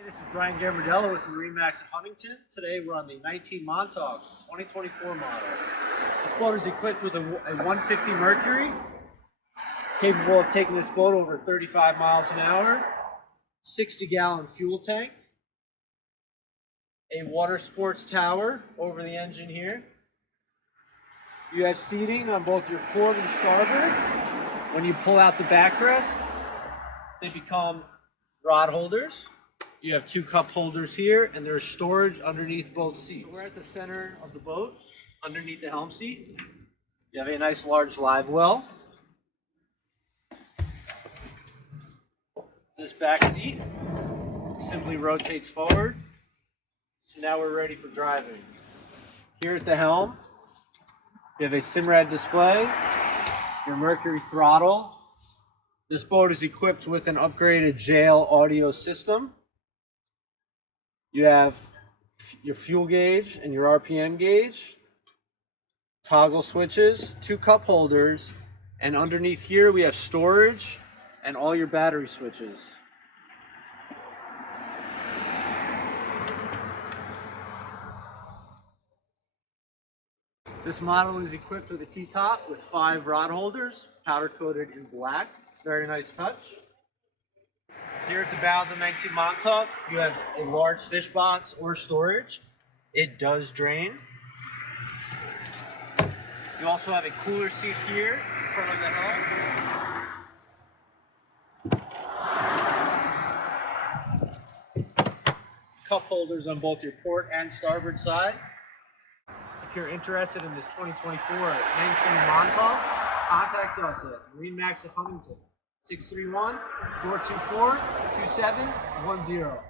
Hey, this is Brian Gambardello with MarineMax of Huntington. Today we're on the 19 Montauk 2024 model. This boat is equipped with a 150 Mercury, capable of taking this boat over 35 miles an hour, 60-gallon fuel tank, a water sports tower over the engine here. You have seating on both your port and starboard. When you pull out the backrest, they become rod holders. You have two cup holders here, and there's storage underneath both seats. So we're at the center of the boat, underneath the helm seat. You have a nice large live well. This back seat simply rotates forward. So now we're ready for driving. Here at the helm, you have a Simrad display, your Mercury throttle. This boat is equipped with an upgraded jail audio system. You have your fuel gauge and your RPM gauge, toggle switches, two cup holders, and underneath here we have storage and all your battery switches. This model is equipped with a T-top with 5 rod holders, powder coated in black. It's a very nice touch. Here at the bow of the 19 Montauk, you have a large fish box or storage. It does drain. You also have a cooler seat here in front of the helm. Cup holders on both your port and starboard side. If you're interested in this 2024 19 Montauk, contact us at MarineMax of Huntington, 631-424-2710.